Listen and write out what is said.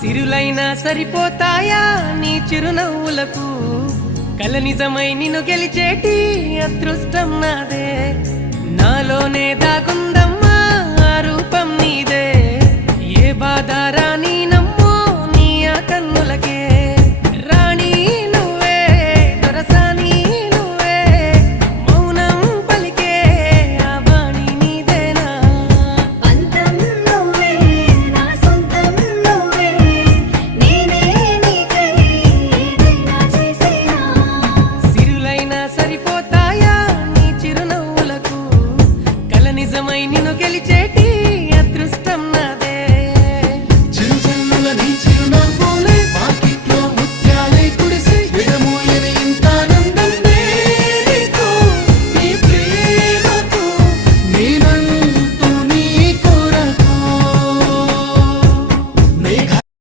సిరులైనా సరిపోతాయా నీ చిరునవ్వులకు కల నిజమై నిన్ను గెలిచేటి అదృష్టం నాదే నాలోనే దాగుందమ్మా ఆ రూపం నీదే ఏ బాధ రాని